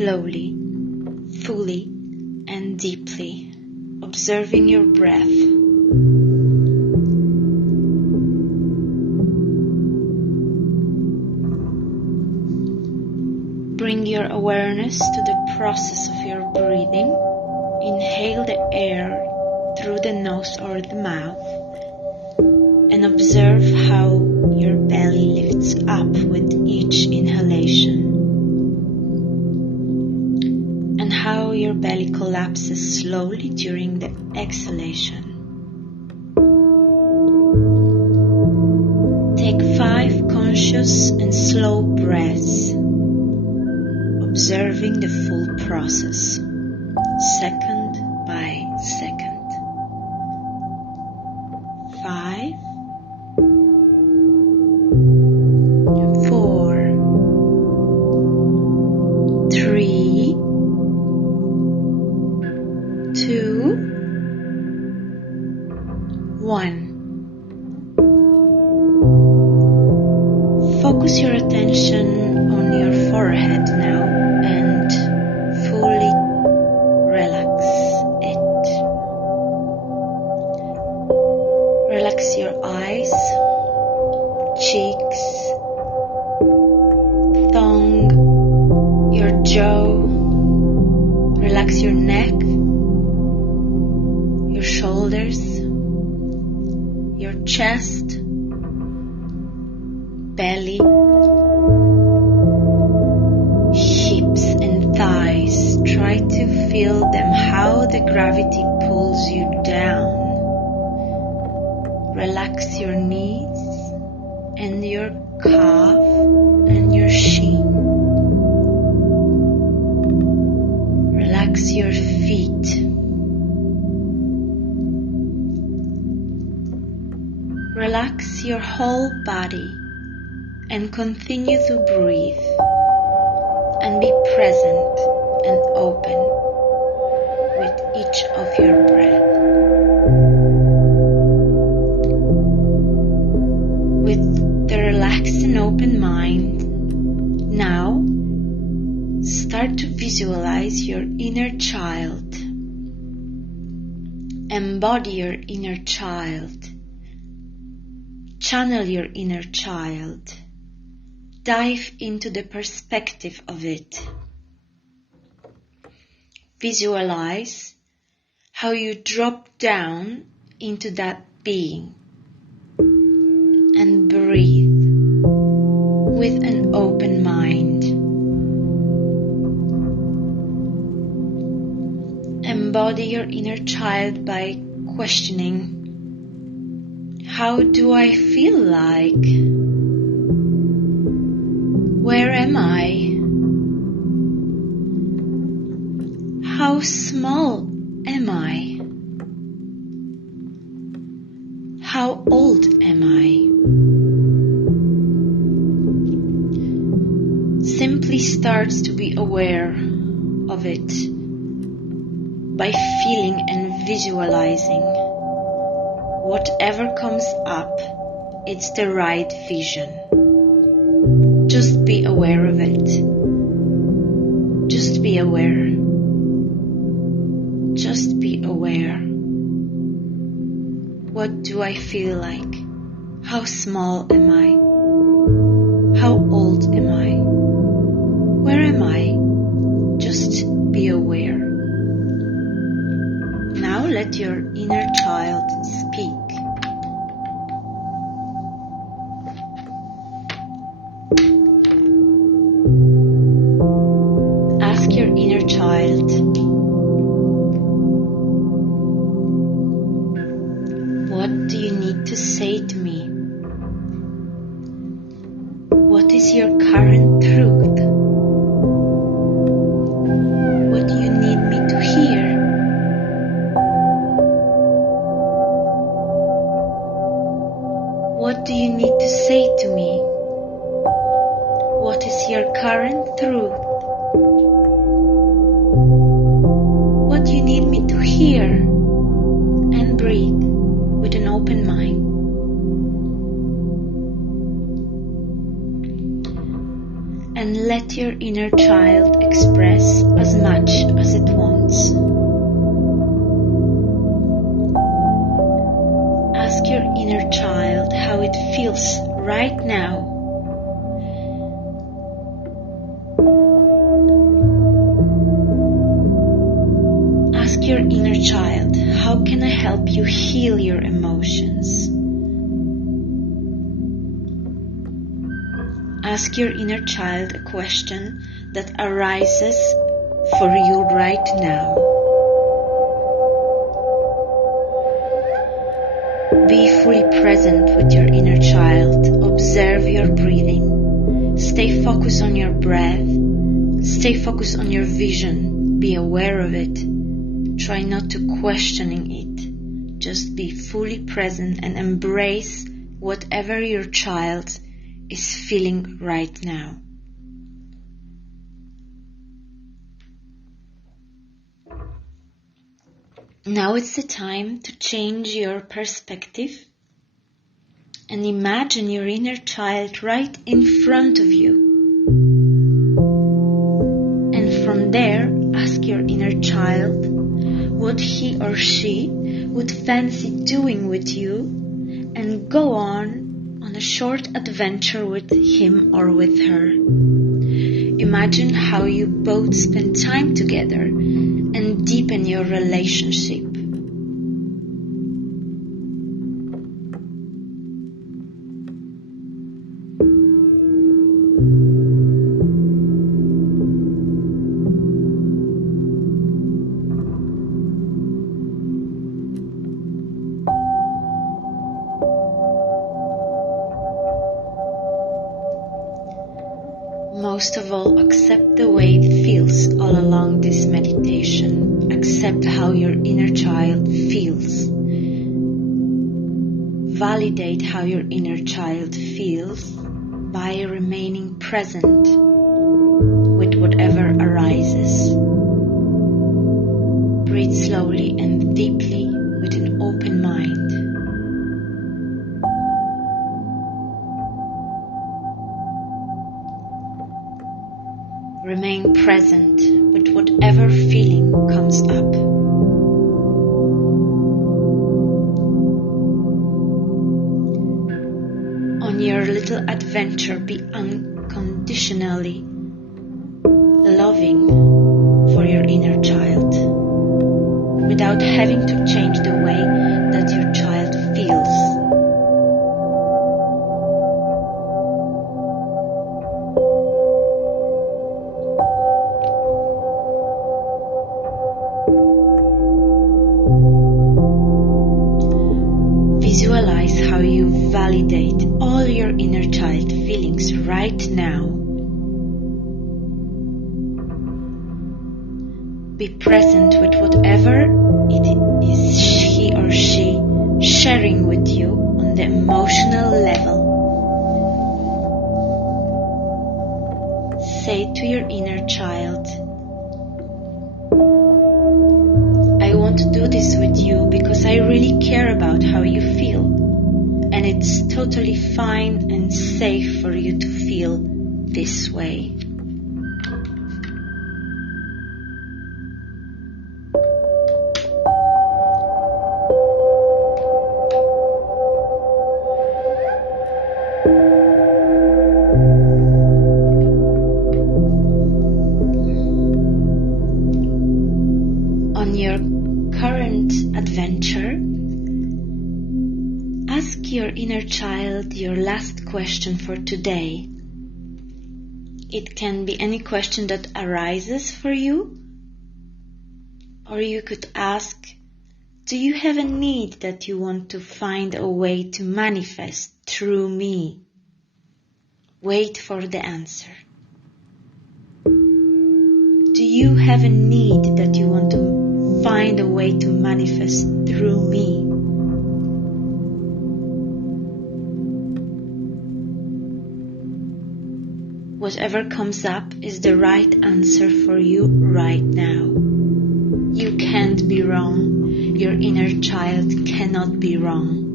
slowly, fully, and deeply, observing your breath. Bring your awareness to the process of your breathing. Inhale the air through the nose or the mouth and observe how your belly lifts up with each inhalation and how your belly collapses slowly during the exhalation. Take 5 conscious and slow breaths, observing the full process, second by second. 5, 4, 3, 2, 1. Focus your attention on your forehead now and fully relax it. Relax your eyes, cheeks, tongue, your jaw. Relax your neck, your shoulders, your chest, belly, hips and thighs. Try to feel them, how the gravity pulls you down. Relax your knees and your calf and your shin. Relax your feet. Relax your whole body and continue to breathe and be present and open with each of your breath. With the relaxed and open mind, now start to visualize your inner child. Embody your inner child. Channel your inner child. Dive into the perspective of it. Visualize how you drop down into that being and breathe with an open mind. Embody your inner child by questioning, how do I feel like? Where am I? How small am I? How old am I? Simply start to be aware of it by feeling and visualizing. Whatever comes up, it's the right vision. Just be aware of it. Just be aware. Just be aware. What do I feel like? How small am I? How old am I? Where am I? Just be aware. Now let your inner child speak. Ask your inner child, what do you need to say to me? What is your current truth? What do you need me to hear? What do you need to say to me? What is your current truth? inner child express as much as it wants. Ask your inner child how it feels right now. Ask your inner child, how can I help you heal your emotions? Ask your inner child a question that arises for you right now. Be fully present with your inner child. Observe your breathing. Stay focused on your breath. Stay focused on your vision. Be aware of it. Try not to questioning it. Just be fully present and embrace whatever your child is feeling right now. Now it's the time to change your perspective and imagine your inner child right in front of you. And from there, ask your inner child what he or she would fancy doing with you and go on a short adventure with him or with her. Imagine how you both spend time together and deepen your relationship. Most of all, accept the way it feels all along this meditation. Accept how your inner child feels. Validate how your inner child feels by remaining present with whatever arises. Breathe slowly and deeply with an open mind. Remain present with whatever feeling comes up. On your little adventure, be unconditionally loving for your inner child without having to change the way that your child feels. Visualize how you validate all your inner child feelings right now. Be present with whatever it is he or she sharing with you on the emotional level. Say to your inner child, I want to do this with you because I really care about how you feel, and it's totally fine and safe for you to feel this way. On your current adventure, ask your inner child your last question for today. It can be any question that arises for you, or you could ask, do you have a need that you want to find a way to manifest through me? Wait for the answer. Do you have a need that you want to find a way to manifest through me? Whatever comes up is the right answer for you right now. You can't be wrong. Your inner child cannot be wrong.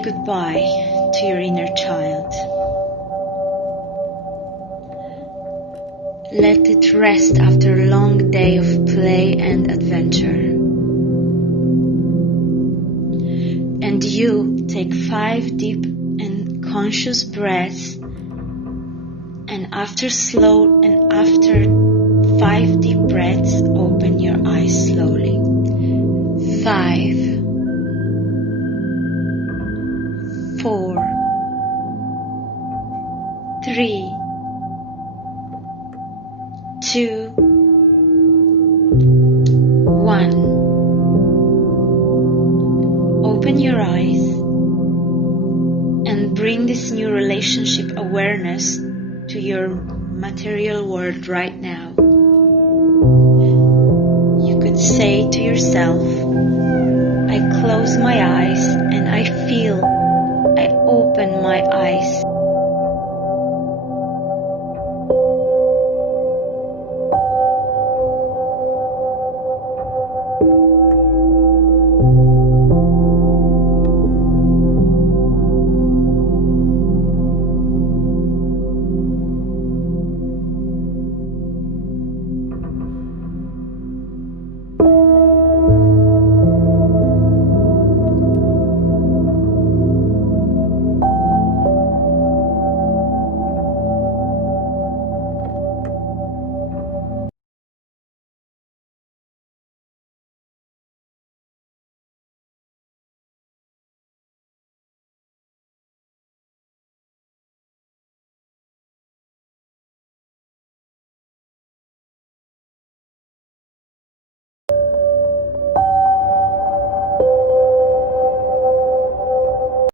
say goodbye to your inner child. Let it rest after a long day of play and adventure. And you take 5 deep and conscious breaths, and after 5 deep breaths, open your eyes slowly. 5, 4, 3, 2, 1. Open your eyes and bring this new relationship awareness to your material world right now. You could say to yourself, I close my eyes and I feel I open my eyes.